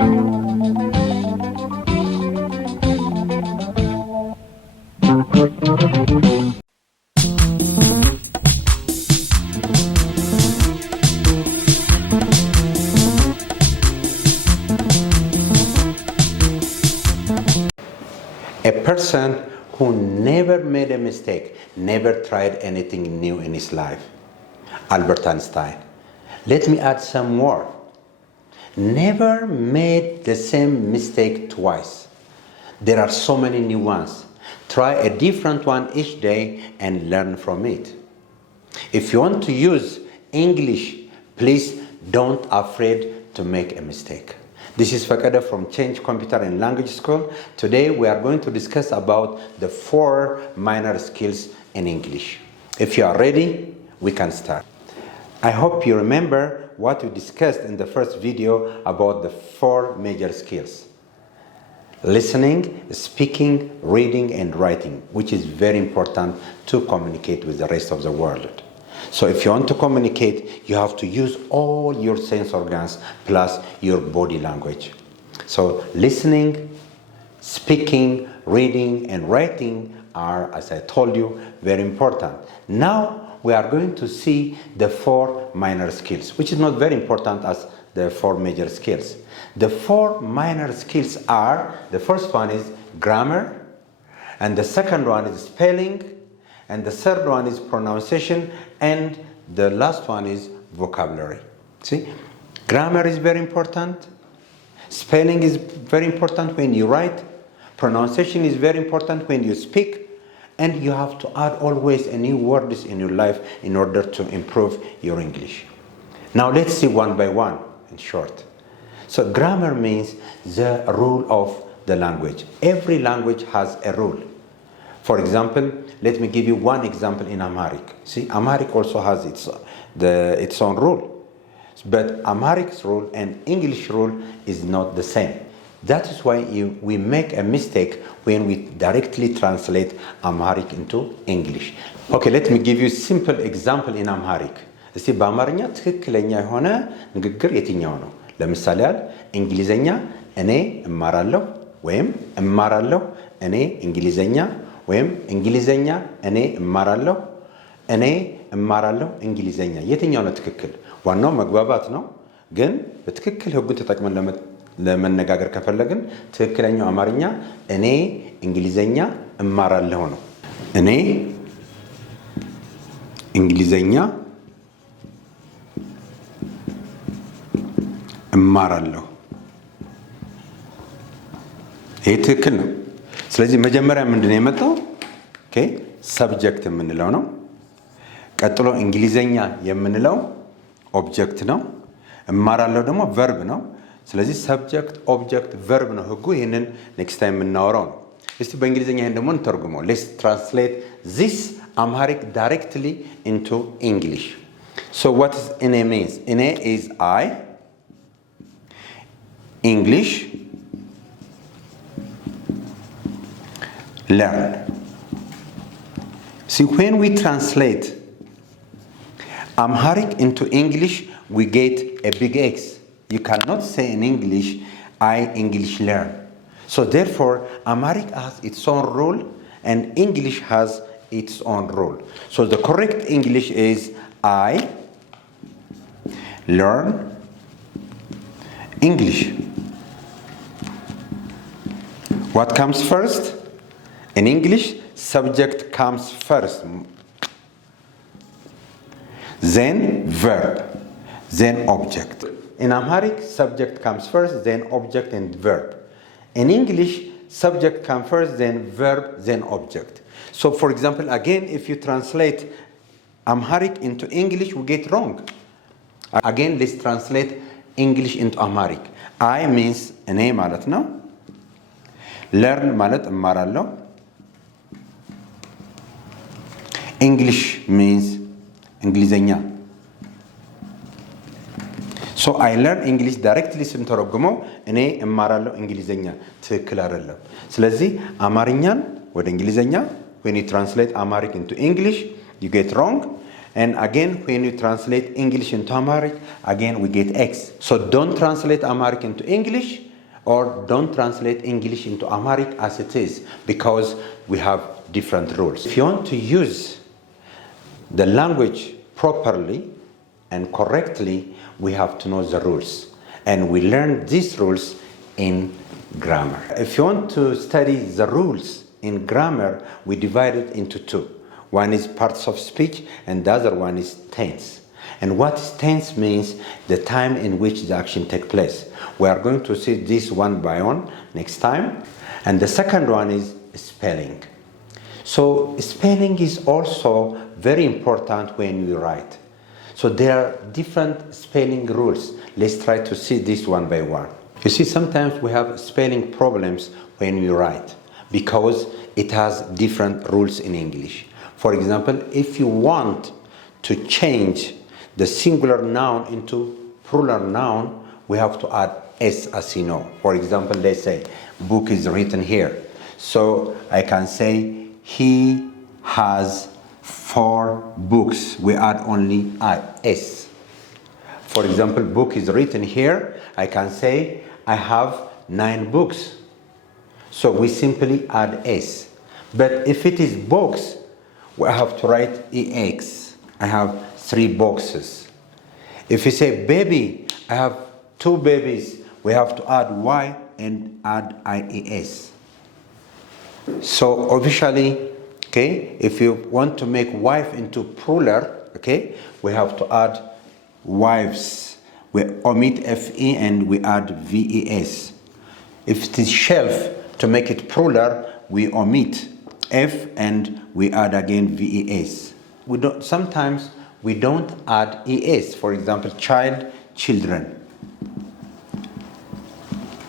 A person who never made a mistake, never tried anything new in his life. Albert Einstein. Let me add some more. Never made the same mistake twice. There are so many new ones. Try a different one each day and learn from it. If you want to use English, please don't afraid to make a mistake. This is Fakada from Change Computer and Language School. Today we are going to discuss about the 4 minor skills in English. If you are ready, we can start. I hope you remember what we discussed in the first video about the 4 major skills. Listening, speaking, reading, and writing, which is very important to communicate with the rest of the world. So if you want to communicate, you have to use all your sense organs plus your body language. So listening, speaking, reading, and writing are, as I told you, very important. Now we are going to see the 4 minor skills, which is not very important as the 4 major skills. The 4 minor skills are, the first one is grammar, and the second one is spelling, and the third one is pronunciation, and the last one is vocabulary. See, grammar is very important, spelling is very important when you write, pronunciation is very important when you speak, and you have to add always a new words in your life in order to improve your English. Now let's see one by one in short. So grammar means the rule of the language. Every language has a rule. For example, let me give you one example in Amharic. See, Amharic also has its own rule. But Amharic's rule and English rule is not the same. That is why we make a mistake when we directly translate Amharic into English. Okay, let me give you a simple example in Amharic. እስቲ በአማርኛ ትክክለኛ የሆነ ንግግር የትኛው ነው? ለምሳሌ እንግሊዘኛ እኔ እማራለሁ ወይም እማራለሁ እኔ እንግሊዘኛ ወይም እንግሊዘኛ እኔ እማራለሁ እንግሊዘኛ የትኛው ነው ትክክል? ዋናው መግባባት ነው። ግን በትክክል ህጉን ተጠቅመን ለመነጋገር ከፈለግን ትክክለኛው አማርኛ እኔ እንግሊዘኛ እማራለሁ ነው። እኔ እንግሊዘኛ እማራለሁ። ይሄ ትክክል ነው። ስለዚህ መጀመሪያ ምንድነው የመጣው? ኦኬ ሰብጀክት የምንለው ነው። ቀጥሎ እንግሊዘኛ የምንለው ኦብጀክት ነው። እማራለሁ ደግሞ ቨርብ ነው። ስለዚህ ሰብጀክት ኦብጀክት ቨርብ ነው ህጉ። ይሄንን ኔክስት ታይም የምናወራው ነው። እስቲ በእንግሊዘኛ ይሄን ደግሞ እንተርጉመው። ሌትስ ትራንስሌት this Amharic directly into English. So what is ine means? Ine is I. English learn. See, when we translate Amharic into English, we get a big X. You cannot say in English, I English learn. So therefore, Amharic has its own rule and English has its own rule. So the correct English is I learn English. What comes first? In English, subject comes first. Then verb, then object. In Amharic, subject comes first, then object and verb. In English, subject comes first, then verb, then object. So for example, again, if you translate Amharic into English, we get wrong. Again, let's translate English into Amharic. I means እኔ ማለት ነው። learn ማለት እማራለሁ። English means እንግሊዘኛ። So I learn English directly ስንተረጉመው እኔ እማራለሁ እንግሊዘኛ ትክክል አይደለም። ስለዚህ አማርኛን ወደ እንግሊዘኛ when you translate Amharic into English you get wrong, and again when you translate English into Amharic again we get X. So don't translate Amharic into English or don't translate English into Amharic as it is, because we have different rules. If you want to use the language properly and correctly, we have to know the rules. And we learn these rules in grammar. If you want to study the rules in grammar, we divide it into two. One is parts of speech and the other one is tense. And what is tense means the time in which the action takes place. We are going to see this one by one next time. And the second one is spelling. So spelling is also very important when we write. So there are different spelling rules. Let's try to see this one by one. You see, sometimes we have spelling problems when we write because it has different rules in English. For example, if you want to change the singular noun into plural noun, we have to add S, as you know. For example, let's say book is written here. So I can say he has 4 books. We add only S. For example, book is written here. I can say I have 9 books. So we simply add S. But if it is books, we have to write EX. I have 3 boxes. If you say baby, I have 2 babies. We have to add Y and add IES. So officially, okay, if you want to make wife into plural, okay, we have to add wives. We omit FE and we add VES. If it is shelf, to make it plural, we omit F and we add again VES. Sometimes we don't add ES. For example, child, children.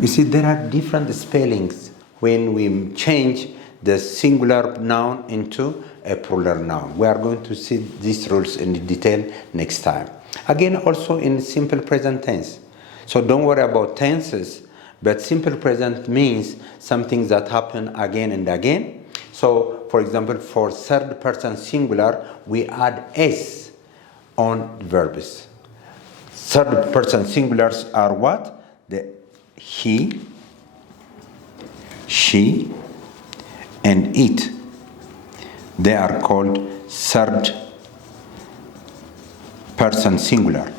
You see, there are different spellings when we change the singular noun into a plural noun. We are going to see these rules in detail next time. Again, also in simple present tense. So don't worry about tenses, but simple present means something that happen again and again. So, for example, for third person singular, we add S on verbs. Third person singulars are what? The he, she, and it. They are called third person singular.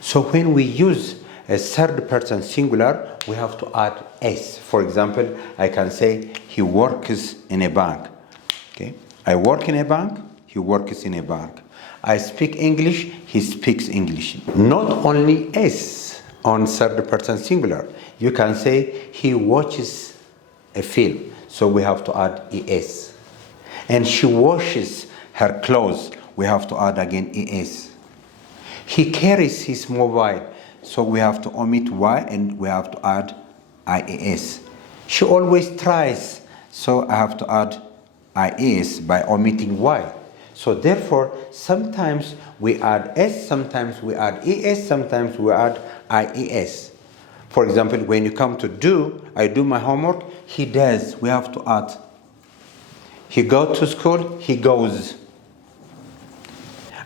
So when we use a third person singular, we have to add S. For example, I can say he works in a bank. Okay? I work in a bank, he works in a bank. I speak English, he speaks English. Not only S on third person singular. You can say he watches a film. So we have to add ES. And she washes her clothes. We have to add again ES. He carries his mobile. So we have to omit Y and we have to add IES. She always tries. So I have to add IES by omitting Y. So therefore, sometimes we add S, sometimes we add ES, sometimes we add IES. For example, when you come to do, I do my homework, he does. We have to add. He goes to school, he goes.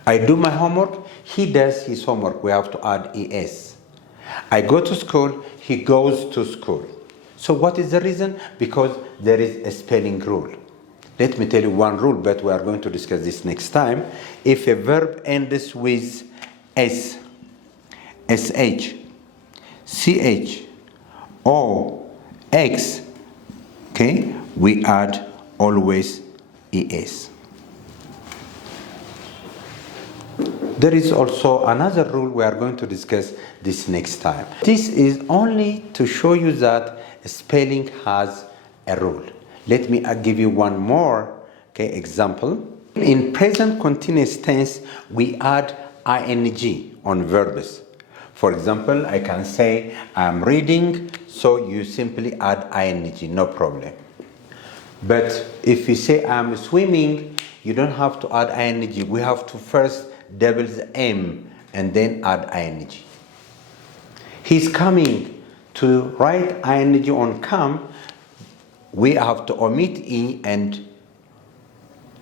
I do my homework, he does his homework. We have to add ES. I go to school, he goes to school. So what is the reason? Because there is a spelling rule. Let me tell you one rule, but we are going to discuss this next time. If a verb ends with S, SH, CH, O, X, okay, we add always ES. There is also another rule we are going to discuss this next time. This is only to show you that spelling has a rule. Let me give you one more example. In present continuous tense, we add ing on verbs. For example, I can say I'm reading, so you simply add ing, no problem. But if you say I'm swimming, you don't have to add ing. We have to first double the M and then add ing. He's coming. To write ing on come, we have to omit E and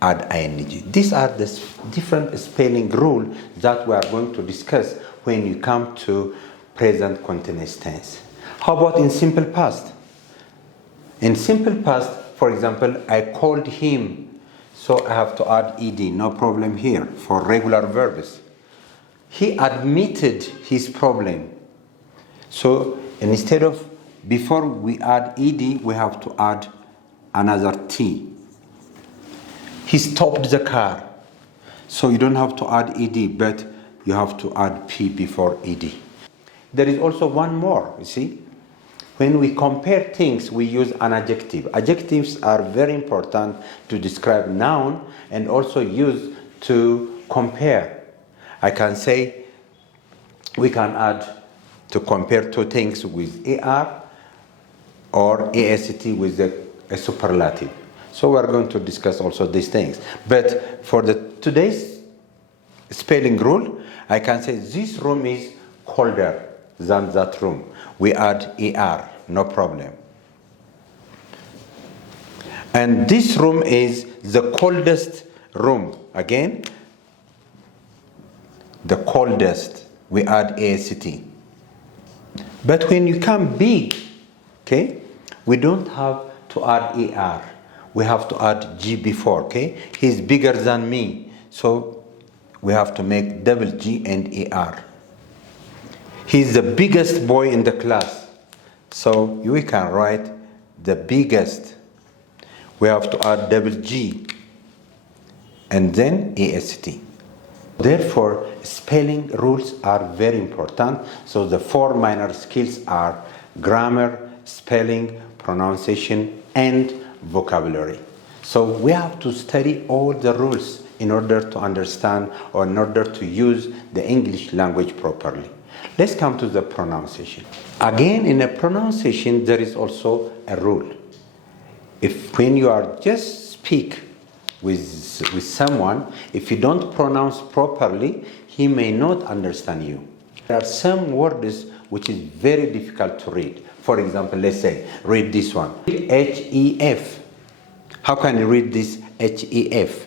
add ing. These are the different spelling rules that we are going to discuss when you come to present continuous tense. How about in simple past? In simple past, for example, I called him, so I have to add ed, no problem here for regular verbs. He admitted his problem. So instead of, before we add ed, we have to add another t. He stopped the car. So you don't have to add ed, but you have to add p before ed. There is also one more, you see. When we compare things, we use an adjective. Adjectives are very important to describe noun and also used to compare. I can say, we can add to compare two things with AR or AST with a superlative. So we're going to discuss also these things. But for today's spelling rule, I can say this room is colder than that room. We add AR, no problem. And this room is the coldest room. Again, the coldest, we add AST. But when you come big, okay, we don't have to add AR. We have to add G before, okay? He's bigger than me, so we have to make double G and AR. He's the biggest boy in the class, so we can write the biggest. We have to add double G and then AST. Therefore, spelling rules are very important. So the 4 minor skills are grammar, spelling, pronunciation, and vocabulary. So we have to study all the rules in order to understand or in order to use the English language properly. Let's come to the pronunciation. Again, in a pronunciation, there is also a rule. If when you are just speak with someone, if you don't pronounce properly, he may not understand you. There are some words which is very difficult to read. For example, let's say, read this one. H-E-F. How can you read this H-E-F?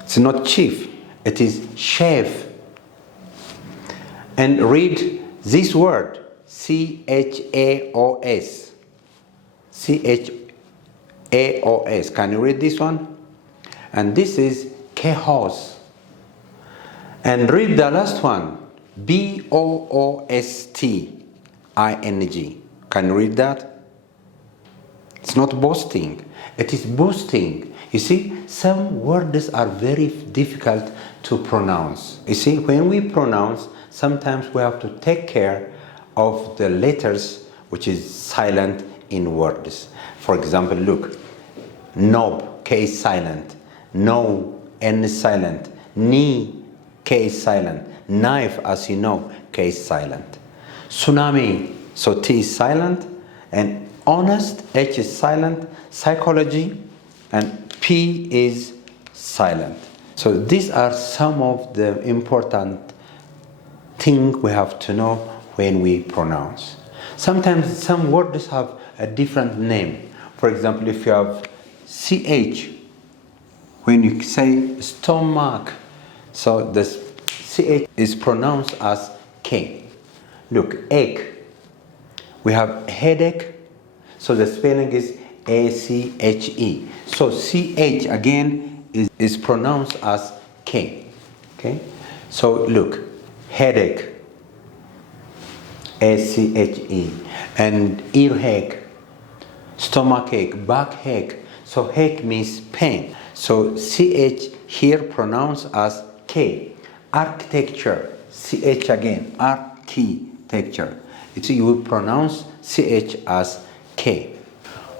It's not chief, it is chef. And read this word, C-H-A-O-S. C-H-A-O-S. Can you read this one? And this is chaos. And read the last one, B-O-O-S-T-I-N-G. Can you read that? It's not boasting, it is boosting. You see, some words are very difficult to pronounce. You see, when we pronounce, sometimes we have to take care of the letters which is silent in words. For example, look, knob, K is silent, no, N is silent, knee, K is silent, knife, as you know, K is silent. Tsunami, so T is silent, and honest, H is silent, psychology, and P is silent. So these are some of the important things we have to know when we pronounce. Sometimes some words have a different name. For example, if you have CH, when you say stomach, so the CH is pronounced as K. Look, ache. We have headache, so the spelling is A-C-H-E. So CH again is pronounced as K. Okay? So look, headache, A-C-H-E, and earache, stomachache, backache. So ache means pain. So CH here pronounced as K. Architecture, CH again, architecture. You will pronounce CH as K.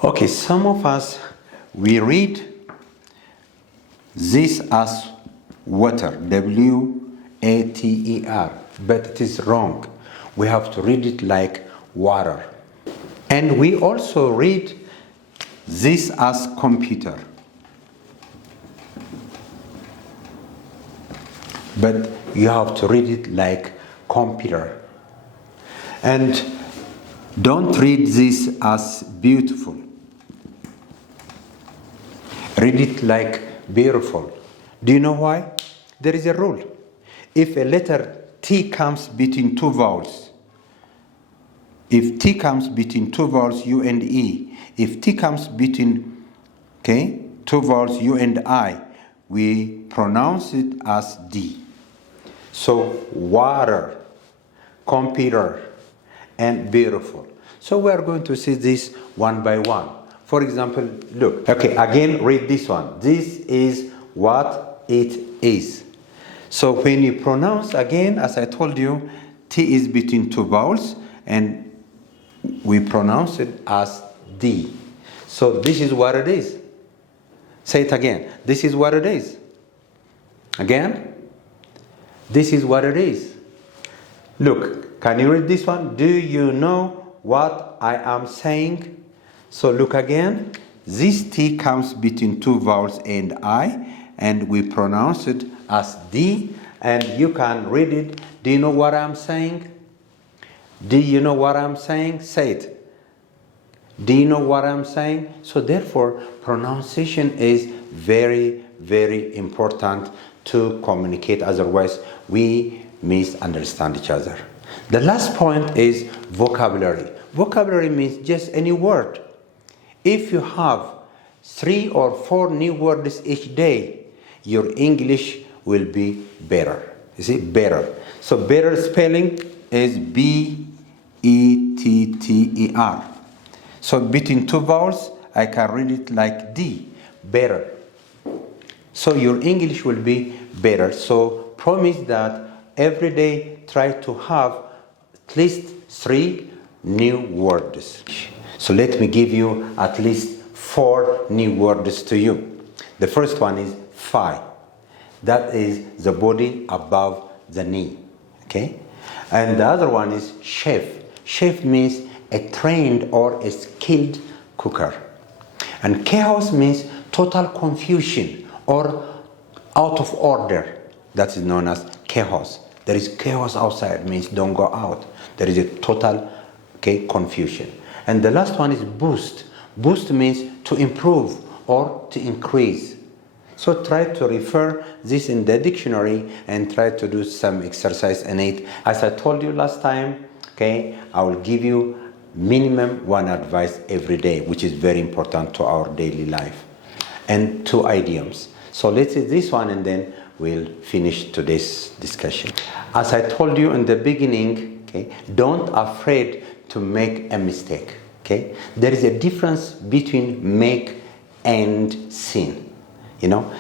Okay, some of us, we read this as water, W-A-T-E-R, but it is wrong. We have to read it like water. And we also read this as computer. But you have to read it like computer. And don't read this as beautiful. Read it like beautiful. Do you know why? There is a rule. If a letter T comes between two vowels, If T comes between two vowels U and E, if T comes between two vowels U and I, we pronounce it as D. So water, computer, and beautiful. So we are going to see this one by one. For example, look. Okay, again, read this one. This is what it is. So when you pronounce, again, as I told you, T is between two vowels, and we pronounce it as D. So this is what it is. Say it again. This is what it is. Again. This is what it is. Look, can you read this one? Do you know what I am saying? So look again. This T comes between two vowels and I, and we pronounce it as D. And you can read it. Do you know what I'm saying? Do you know what I'm saying? Say it. Do you know what I'm saying? So therefore, pronunciation is very, very important to communicate. Otherwise, we misunderstand each other. The last point is vocabulary. Vocabulary means just any word. If you have 3 or 4 new words each day, your English will be better. You see, better. So better spelling is B-E-T-T-E-R. So between two vowels, I can read it like D, better. So your English will be better. So promise that every day try to have at least 3 new words. So let me give you at least 4 new words to you. The first one is thigh. That is the body above the knee. Okay? And the other one is chef. Chef means a trained or a skilled cooker. And chaos means total confusion or out of order. That is known as chaos. There is chaos outside, means don't go out. There is a total confusion. And the last one is boost. Boost means to improve or to increase. So try to refer this in the dictionary and try to do some exercise in it. As I told you last time, I will give you minimum 1 advice every day, which is very important to our daily life. And 2 idioms. So let's see this one and then we'll finish today's discussion. As I told you in the beginning, don't afraid to make a mistake. There is a difference between make and sin.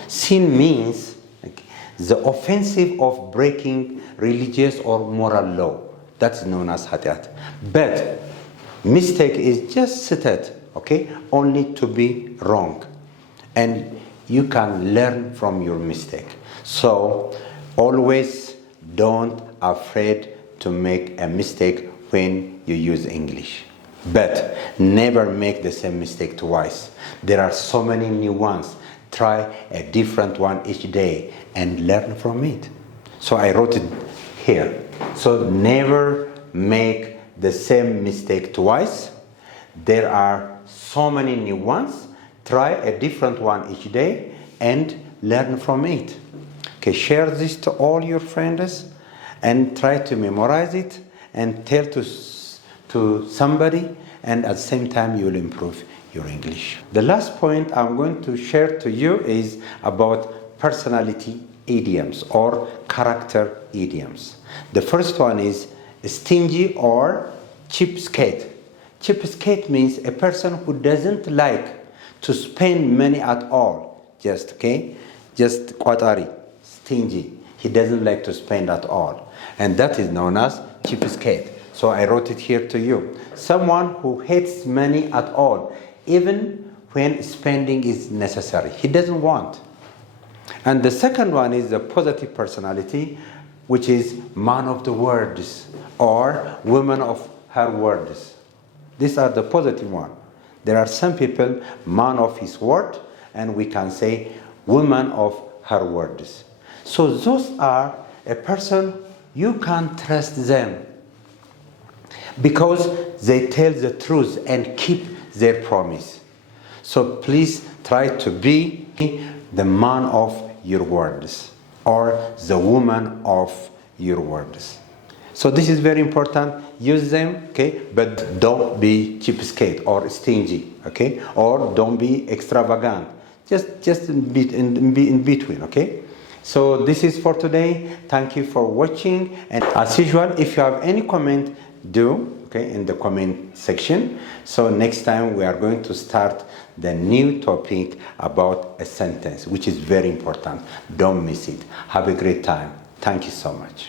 Sin means the offensive of breaking religious or moral law. That's known as hatiyat. But mistake is just stated, only to be wrong. And you can learn from your mistake. So always don't afraid to make a mistake when you use English. But never make the same mistake twice. There are so many new ones. Try a different one each day and learn from it. So I wrote it here. So never make the same mistake twice. There are so many new ones. Try a different one each day and learn from it. Share this to all your friends and try to memorize it and tell to somebody, and at the same time you will improve your English. The last point I'm going to share to you is about personality idioms or character idioms. The first one is stingy or cheapskate. Cheapskate means a person who doesn't like to spend money at all. Just qatari, stingy. He doesn't like to spend at all. And that is known as cheapskate. So I wrote it here to you. Someone who hates money at all, even when spending is necessary. He doesn't want. And the second one is the positive personality, which is man of the words or woman of her words. These are the positive one. There are some people, man of his word, and we can say woman of her words. So those are a person you can trust them because they tell the truth and keep their promise. So please try to be the man of your words or the woman of your words. So this is very important. Use them, okay? But don't be cheapskate or stingy, okay? Or don't be extravagant. Just be in between, okay? So this is for today. Thank you for watching. And as usual, if you have any comment, do, okay, in the comment section. So next time we are going to start the new topic about a sentence, which is very important. Don't miss it. Have a great time. Thank you so much.